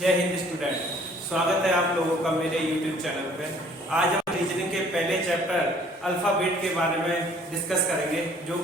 जय हिंद स्टूडेंट, स्वागत है आप लोगों का मेरे YouTube चैनल पे। आज हम रीजनिंग के पहले चैप्टर अल्फाबेट के बारे में डिस्कस करेंगे, जो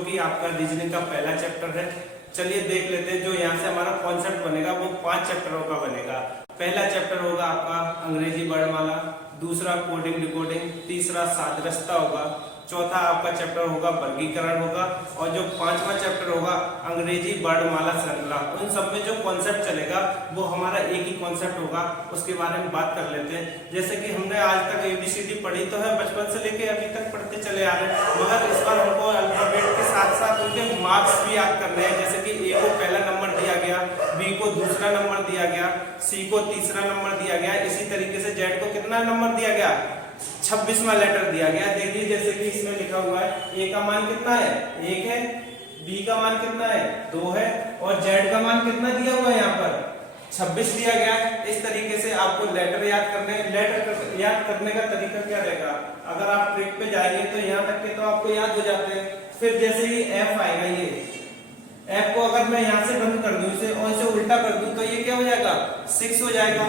कि आपका रीजनिंग का पहला चैप्टर है। चलिए देख लेते हैं। जो यहाँ से हमारा कॉन्सेप्ट बनेगा वो 5 चैप्टरों का बनेगा। पहला चैप्टर होगा आपका अंग्रेजी वर्णमाला, दूसरा कोडिंग डिकोडिंग, तीसरा सादृश्यता होगा, चौथा आपका चैप्टर होगा वर्गीकरण होगा, और जो 5वां चैप्टर होगा अंग्रेजी वर्णमाला श्रृंखला। उन सब में जो कॉन्सेप्ट चलेगा वो हमारा एक ही कॉन्सेप्ट होगा, उसके बारे में बात कर लेते हैं। जैसे कि हमने आज तक ABCD पढ़ी तो है, बचपन से लेके अभी तक पढ़ते चले आ रहे हैं, मगर इस बार हमको अल्फाबेट के साथ साथ उनके मार्क्स भी याद करने हैं। जैसे कि A को पहला नंबर दिया गया, B को दूसरा नंबर दिया गया, C को तीसरा नंबर दिया गया, इसी तरीके से Z को कितना नंबर दिया गया, 26वां लेटर दिया गया। देखिए जैसे कि इसमें लिखा हुआ है A का मान कितना है, 1 है, B का मान कितना है, 2 है, और Z का मान कितना दिया हुआ है, यहाँ पर 26 दिया गया है। इस तरीके से आपको लेटर याद करने का तरीका क्या रहेगा, अगर आप ट्रिक पे जाएंगे तो यहाँ तक के तो आपको याद हो जाते हैं। फिर जैसे ही F आएगा, ये F को अगर मैं यहाँ से बंद कर दूं इसे और इसे उल्टा कर दूं तो ये क्या हो जाएगा, 6 हो जाएगा।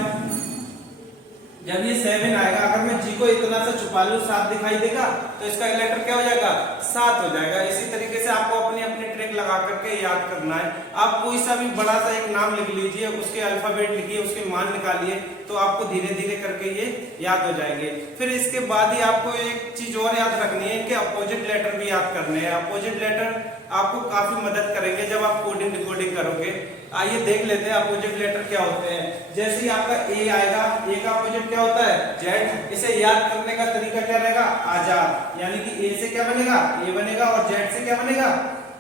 जब ये 7 आएगा, अगर मैं G को इतना सा छुपा लूं 7 दिखाई देगा तो इसका लेटर क्या हो जाएगा, 7 हो जाएगा। इसी तरीके से आपको अपनी अपनी ट्रिक लगा करके याद करना है। आप कोई सा भी बड़ा सा एक नाम लिख लीजिए, उसके अल्फाबेट लिखिए, उसके मान निकालिए, तो आपको धीरे धीरे करके ये याद हो जाएंगे। फिर इसके बाद ही आपको एक चीज और याद रखनी है कि अपोजिट लेटर भी याद करने हैं। अपोजिट लेटर आपको काफी मदद करेंगे जब आप कोडिंग डिकोडिंग करोगे। आइए देख लेते हैं अपोजिट लेटर क्या होते हैं। जैसे ही आपका A आएगा, A का अपोजिट क्या होता है, Z। इसे याद करने का तरीका क्या रहेगा, आजाद, यानी कि A से क्या बनेगा, A बनेगा, और Z से क्या बनेगा,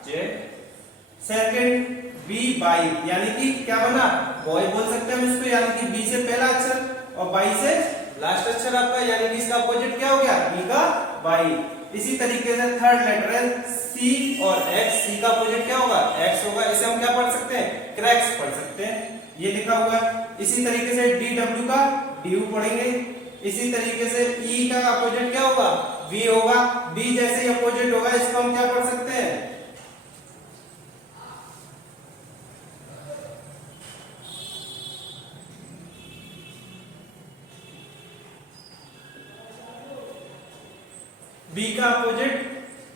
Z। सेकंड B बाई, यानी कि क्या बना, बॉय बोल सकते हैं हम इसको, यानी कि B से पहला अक्षर और बाई से लास्ट अक्षर आपका, यानी कि इसका अपोजिट क्या हो गया, B का बाई। इसी तरीके से थर्ड लेटर है C और X। C का अपोजिट क्या होगा, X होगा। इसे हम क्या पढ़ सकते हैं, क्रैक्स पढ़ सकते हैं, ये लिखा हुआ है। इसी तरीके से DW का DU पढ़ेंगे। इसी तरीके से E का अपोजिट क्या होगा, V होगा। B जैसे ही अपोजिट होगा इसको हम क्या पढ़ सकते हैं, B का अपोजिट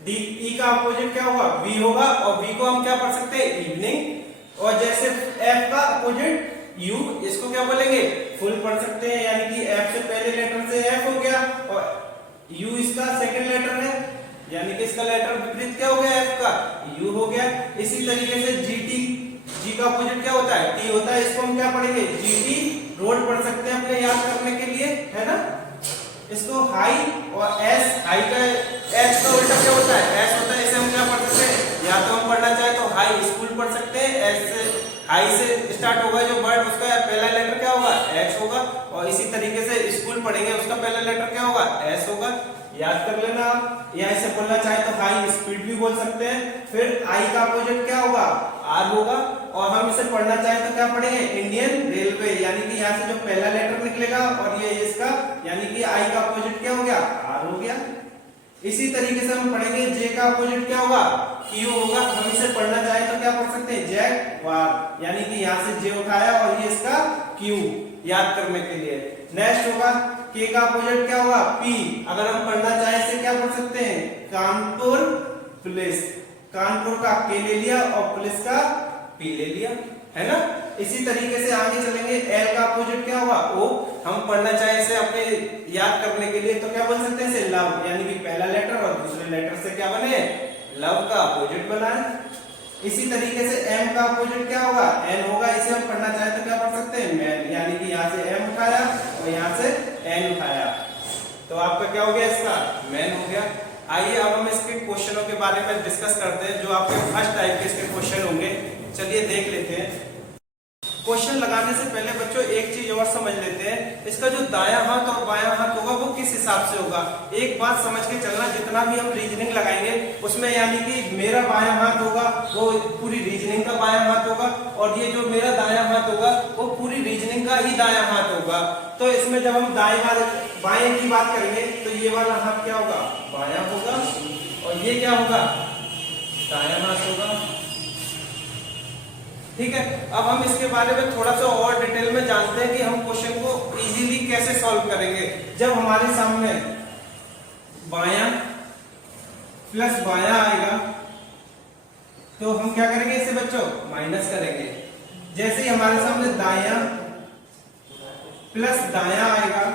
E का अपोजिट क्या होगा, V होगा, और V को हम क्या पढ़ सकते हैं, इवनिंग। और जैसे F का अपोजिट U, इसको क्या बोलेंगे, फुल पढ़ सकते हैं, यानी कि F से पहले लेटर से F हो गया, और U इसका सेकंड लेटर है, यानी कि इसका लेटर विपरीत क्या हो गया, F का U हो गया। इसी तरीके से GT, G का अपोजिट क्या होता है, T होता है, इसको हम क्या पढ़ेंगे, GT रोड पढ़ सकते हैं अपने याद करने के लिए, है ना। इसको हाई, और S, हाई का H का उल्टा क्या होता है, S होता है, इसे हम क्या पढ़ सकते हैं, या तो हम पढ़ना चाहे तो हाई स्कूल पढ़ सकते हैं। S से, हाई से स्टार्ट होगा जो वर्ड, उसका पहला लेटर क्या होगा, H होगा, और इसी तरीके से स्कूल पढ़ेंगे, उसका पहला लेटर क्या होगा, S होगा। याद कर लेना आप। या इसे बोलना चाहे तो हाई स्पीड भी बोल सकते हैं। फिर I का अपोजिट क्या होगा, R होगा, और हम इसे पढ़ना चाहे तो क्या पढ़ेंगे, इंडियन रेलवे, यानी कि यहाँ से जो पहला लेटर निकलेगा और ये इसका, यानी कि I का अपोजिट क्या हो गया, R हो गया। इसी तरीके से हम पढ़ेंगे J का अपोजिट क्या होगा, Q होगा। हम इसे पढ़ना चाहे तो क्या पढ़ सकते हैं, जैगवार, यानी कि यहाँ से J उठाया और ये इसका Q, याद करने के लिए। नेक्स्ट होगा K का अपोजिट क्या होगा, P। अगर हम पढ़ना चाहे इसे क्या पढ़ सकते हैं, कानपुर पुलिस। कानपुर का K ले लिया और पुलिस का P ले लिया, है ना। इसी तरीके से आगे चलेंगे। L का अपोजिट क्या होगा, O। हम पढ़ना चाहे इसे अपने याद करने के लिए तो क्या बोल सकते हैं, इसे लव, यानी कि पहला लेटर और दूसरे लेटर से क्या बने, लव का अपोजिट बना है। इसी तरीके से M का अपोजिट क्या होगा, N होगा। इसे हम पढ़ना चाहे तो क्या पढ़ सकते हैं, मैन, यानी कि यहाँ से M उठाया और यहाँ से N उठाया, तो आपका क्या हो गया, इसका मैन हो गया। आइए अब हम इसके क्वेश्चनों के बारे में डिस्कस करते हैं, जो आपके फर्स्ट टाइप के इसके क्वेश्चन होंगे। चलिए देख लेते हैं। क्वेश्चन लगाने से पहले बच्चों एक चीज और समझ लेते हैं, इसका जो दायां हाथ और बायां हाथ होगा वो किस हिसाब से होगा। एक बात समझ के चलना, जितना भी हम रीजनिंग लगाएंगे उसमें, यानी कि मेरा बायां हाथ होगा वो पूरी रीजनिंग का बायां हाथ होगा, और ये जो मेरा दायां हाथ होगा वो पूरी रीजनिंग का ही दायां हाथ होगा। तो इसमें जब हम दाएं बाएं की बात करेंगे तो ये वाला हाथ क्या होगा, बायां होगा, और ये क्या होगा, दायां हाथ होगा। ठीक है, अब हम इसके बारे में थोड़ा सा और डिटेल में जानते हैं कि हम क्वेश्चन को इजीली कैसे सॉल्व करेंगे। जब हमारे सामने बायां प्लस बायां आएगा तो हम क्या करेंगे इसे बच्चों, माइनस करेंगे। जैसे ही हमारे सामने दायां प्लस दायां आएगा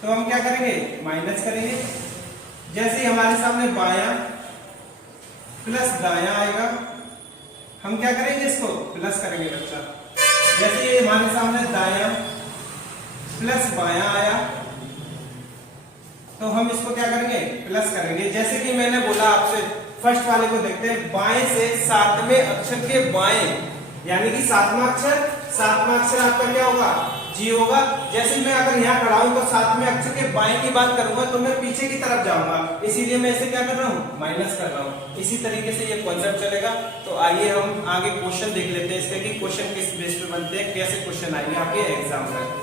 तो हम क्या करेंगे, माइनस करेंगे। जैसे ही हमारे सामने बायां प्लस दायां आएगा हम क्या करेंगे, इसको प्लस करेंगे बच्चा। जैसे ही हमारे सामने दायां प्लस बायां आया तो हम इसको क्या करेंगे, प्लस करेंगे। जैसे कि मैंने बोला आपसे, फर्स्ट वाले को देखते हैं, बाएं से सातवें अक्षर के बाएं, यानी कि सातवां अक्षर आपका क्या होगा, जी होगा। जैसे मैं अगर यहाँ खड़ा हूं तो सातवें अक्षर के बाएं की बात करूंगा तो मैं पीछे की तरफ जाऊंगा, इसीलिए मैं इसे क्या कर रहा हूँ, माइनस कर रहा हूँ। इसी तरीके से ये कॉन्सेप्ट चलेगा। तो आइए हम आगे क्वेश्चन देख लेते हैं इसके कि क्वेश्चन किस बेस पे बनते हैं, कैसे क्वेश्चन आएंगे आपके एग्जाम में।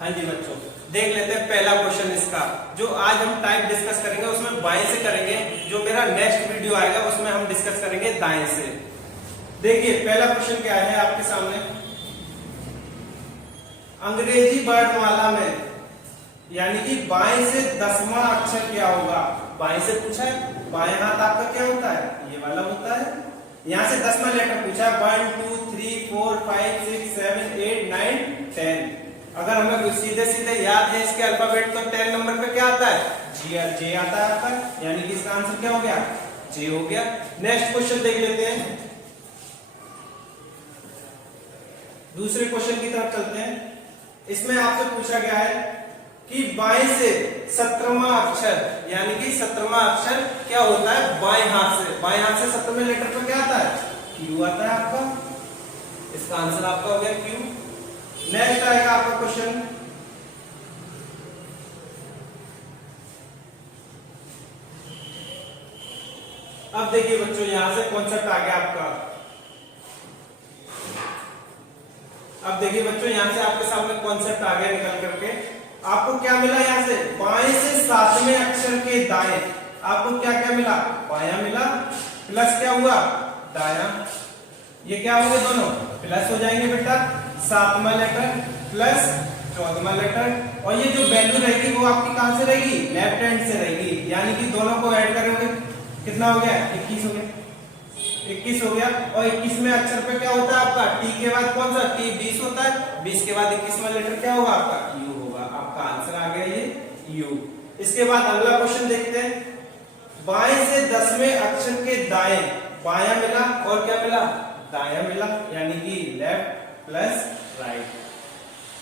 हाँ जी बच्चों, देख लेते हैं पहला क्वेश्चन इसका, जो आज हम टाइप डिस्कस करेंगे उसमें बाएं से करेंगे। जो मेरा नेक्स्ट वीडियो आएगा उसमें हम डिस्कस करेंगे दाएं से। देखिए पहला क्वेश्चन क्या है आपके सामने, अंग्रेजी वर्णमाला में यानी कि बाएं से 10वां अक्षर क्या होगा। बाएं से पूछा है, बाएं हाथ आपका क्या होता है, ये वाला होता है। यहां से 10वां लेटर पूछा है, 1 2 3 4 5 6 7 8 9 10। अगर हमें सीधे सीधे याद है इसके अल्फाबेट तो 10 नंबर पे क्या आता है, जे आता है आपका, यानी कि इसका आंसर क्या हो गया, जे हो गया। नेक्स्ट क्वेश्चन देख लेते हैं, दूसरे क्वेश्चन की तरफ चलते हैं। इसमें आपसे पूछा गया है कि बाएं से 17वां अक्षर यानी कि 17वां अक्षर क्या होता है बाएं हाथ से। बाएं हाथ से 17वें लेटर पे क्या आता है, क्यू आता है आपका। इसका आंसर आपका हो गया क्यू। नेक्स्ट आएगा आपका क्वेश्चन, अब देखिए बच्चों यहां से कॉन्सेप्ट आ गया आपका। अब देखिए बच्चों यहां से आपके सामने कॉन्सेप्ट आ गया निकल करके। आपको क्या मिला, यहां से बाएं से 7वें अक्षर के दाएं आपको क्या क्या मिला, बायां मिला, प्लस क्या हुआ, दायां। ये क्या होंगे, दोनों प्लस हो जाएंगे बेटा। 7वां लेटर प्लस 14वां लेटर, और ये जो वैल्यू रहेगी वो आपकी कहां से रहेगी, लेफ्ट हैंड से रहेगी। यानी कि दोनों को ऐड करेंगे कितना हो गया, 21 हो गया। 21 हो गया। और 21वें अक्षर पे क्या होता है आपका, टी के बाद कौन सा, टी 20 होता है। 20 के बाद 21वां लेटर क्या होगा आपका, यू होगा। आपका आंसर आ गया ये यू। इसके बाद अगला क्वेश्चन देखते हैं, बाएं से 10वें अक्षर के दाएं बायां मिला और क्या मिला, दायां मिला, यानी कि लेफ्ट प्लस राइट।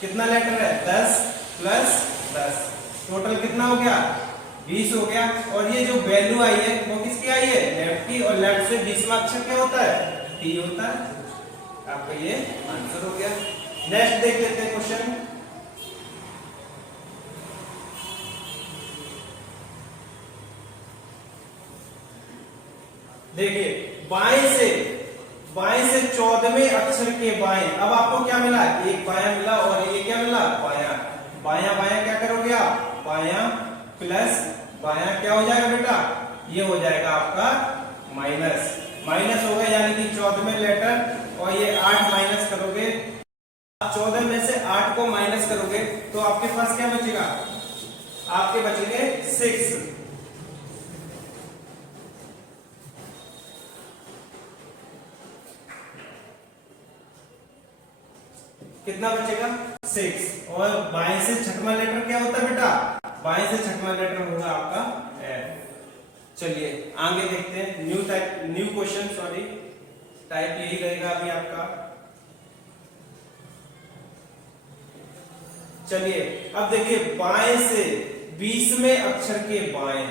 कितना लेटर है, 10 प्लस 10, टोटल कितना हो गया, 20 हो गया। और ये जो वैल्यू आई है वो किसकी आई है, लेफ्ट की, और लेफ्ट से 20वां अक्षर क्या होता है, टी होता है। आपका ये आंसर हो गया। नेक्स्ट देख लेते हैं क्वेश्चन, देखिए बाएं से 14वें अक्षर के बाएं। अब आपको क्या मिला, एक बायां मिला और ये क्या मिला, बायां। बायां बायां क्या करोगे आप, बायां प्लस बायां क्या हो जाएगा बेटा, ये हो जाएगा आपका माइनस। माइनस हो गया यानी कि 14वें लेटर, और ये 8 माइनस करोगे, 14 में से 8 को माइनस करोगे तो आपके पास क्या बचेगा, आपके बचेंगे 6। कितना बचेगा, 6। और बाएं से छठवां लेटर क्या होता है बेटा, बाएं से छठवां लेटर होगा आपका एफ। चलिए आगे देखते हैं, न्यू क्वेश्चन, सॉरी टाइप यही रहेगा अभी आपका। चलिए अब देखिए, बाएं से 20वें अक्षर के बाएं,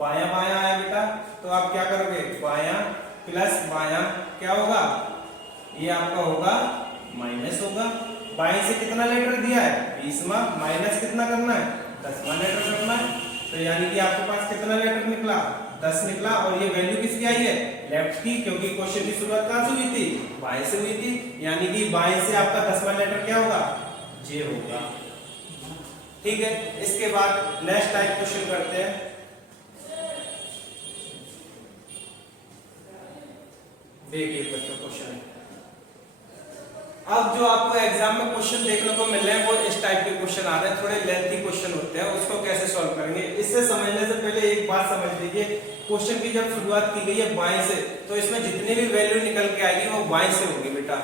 बायां बायां आया बेटा, तो आप क्या करोगे, बायां प्लस बायां क्या होगा, ये आपका होगा माइनस होगा। बाएं से कितना लेटर दिया है, 20वां, माइनस कितना करना है, 10वां लेटर करना है। तो यानी कि आपके पास कितना लेटर निकला, 10 निकला। और ये वैल्यू किसकी आई है, लेफ्ट की, क्योंकि क्वेश्चन की शुरुआत कहां से हुई थी, बाएं से हुई थी। यानी कि बाएं से आपका 10वां लेटर क्या होगा, जे होगा। ठीक है, इसके बाद नेक्स्ट टाइप क्वेश्चन करते हैं। देखिए बच्चों क्वेश्चन, अब जो आपको एग्जाम में क्वेश्चन देखने को मिल रहे हैं वो इस टाइप के क्वेश्चन आ रहे हैं, थोड़े लेंथी क्वेश्चन होते हैं, उसको कैसे सॉल्व करेंगे। इससे समझने से पहले एक बात समझ लीजिए, क्वेश्चन की जब शुरुआत की गई है बाएं से, तो इसमें जितनी भी वैल्यू निकल के आएगी वो बाएं से होगी बेटा।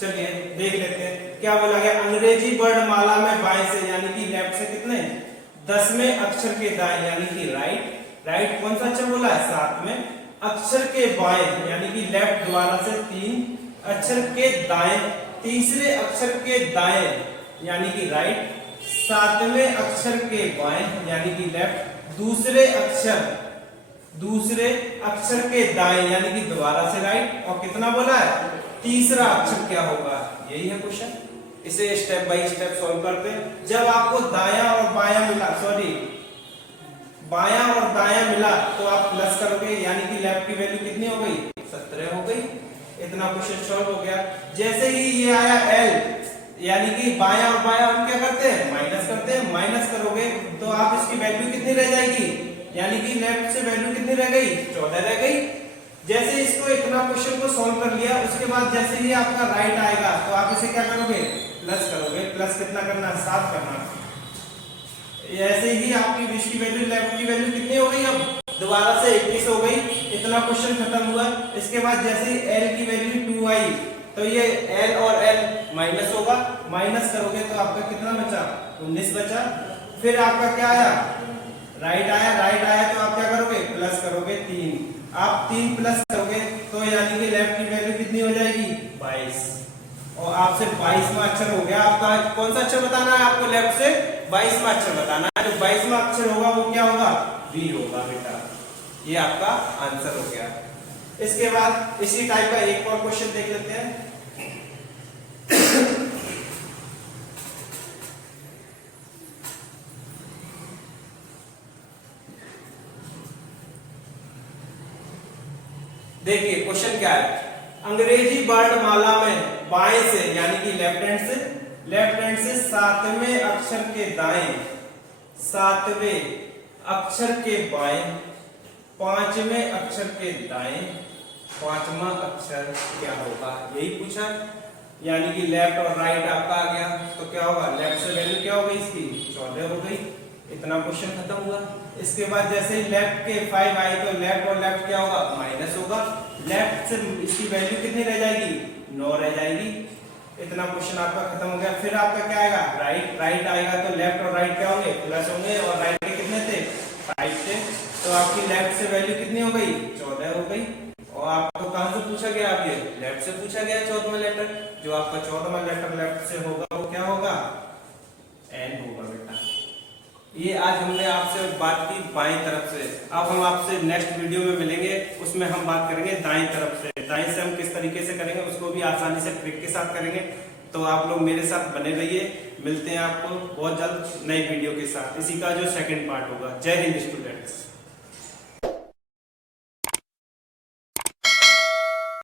चलिए देख लेते हैं क्या बोला गया। अंग्रेजी वर्णमाला में बाएं से यानी कि लेफ्ट से कितने, 10वें अक्षर के दाएं यानी कि राइट। राइट कौन सा अक्षर बोला है, 7वें अक्षर के बाएं यानी कि लेफ्ट द्वारा से 3 अक्षर के दाएं, तीसरे अक्षर के दाएं यानी कि राइट, 7वें अक्षर के बाएं यानी कि लेफ्ट, दूसरे अक्षर के दाएं यानी कि दोबारा से राइट, और कितना बोला है, तीसरा अक्षर क्या होगा, यही है क्वेश्चन। इसे स्टेप बाय स्टेप सॉल्व करते हैं। जब आपको दायां और बायां मिला, बायां और दायां मिला तो आप प्लस करोगे यानी कि लेफ्ट की वैल्यू कितनी हो गई, 17 हो गई। इतना क्वेश्चन सॉल्व हो गया। जैसे ही ये आया L यानी कि बायां और बायां हम क्या करते हैं, माइनस करते हैं। माइनस करोगे तो आप इसकी वैल्यू कितनी रह जाएगी, यानी कि लेफ्ट से वैल्यू कितनी रह गई, 14 रह गई। जैसे इसको इतना क्वेश्चन को सॉल्व कर लिया, उसके बाद जैसे ही आपका राइट आएगा तो आप इसे क्या करोगे, प्लस करोगे। प्लस कितना करना, 7 करना। ऐसे ही आपकी इसकी वैल्यू लेफ्ट की वैल्यू कितनी हो गई, अब दोबारा से 21 हो गई। इतना क्वेश्चन खत्म हुआ। इसके बाद जैसे ही L की वैल्यू 2 आई तो ये L और L माइनस होगा। माइनस करोगे तो आपका कितना बचा, 19 बचा। फिर आपका क्या आया, राइट आया। राइट आया तो आप क्या करोगे, प्लस करोगे 3। आप 3 प्लस करोगे तो यानी कि लेफ्ट की वैल्यू कितनी हो जाएगी, 22। और आपसे 22वां अक्षर हो गया। आपका कौन सा अक्षर बताना है आपको, लेफ्ट से 22वां अक्षर बताना है। जो 22वां अक्षर होगा वो क्या होगा, V होगा बेटा। ये आपका आंसर हो गया। इसके बाद इसी टाइप का एक और क्वेश्चन देख लेते हैं। देखिए क्वेश्चन क्या है, अंग्रेजी वर्णमाला में बाएं से यानी कि लेफ्ट हैंड से 7वें अक्षर के दाएं, 7वें अक्षर के बाएं, 5वें अक्षर के दाएं, 5वां अक्षर क्या होगा, यही पूछा। यानी कि लेफ्ट और राइट आपका आ गया तो क्या होगा, लेफ्ट से वैल्यू क्या हो गई इसकी, 14 हो गई। इतना क्वेश्चन खत्म हुआ। इसके बाद जैसे ही लेफ्ट के 5 आए तो लेफ्ट और लेफ्ट क्या होगा, माइनस होगा। लेफ्ट से इसकी वैल्यू कितनी रह जाएगी, 9 रह जाएगी। इतना क्वेश्चन आपका खत्म हो गया। फिर आपका क्या आएगा, राइट आएगा तो लेफ्ट और राइट क्या होंगे, प्लस होंगे। और राइट के कितने थे, 5 थे। तो आपकी लेफ्ट से वैल्यू कितनी हो गई, 14 हो गई। और आपको कहां से पूछा गया, आपके लेफ्ट से पूछा गया 14वां लेटर। जो आपका 14वां लेटर लेफ्ट से होगा वो क्या होगा, N होगा बेटा। ये आज हमने आपसे बात की बाएं तरफ से। अब हम आपसे नेक्स्ट वीडियो में मिलेंगे, उसमें हम बात करेंगे दाएं तरफ से। दाएं से हम किस तरीके से करेंगे उसको भी आसानी से ट्रिक के साथ करेंगे। तो आप लोग मेरे साथ बने रहिए। मिलते हैं आपको बहुत जल्द नई वीडियो के साथ। इसी का जो सेकंड पार्ट होगा। जय हिंद स्टूडेंट्स।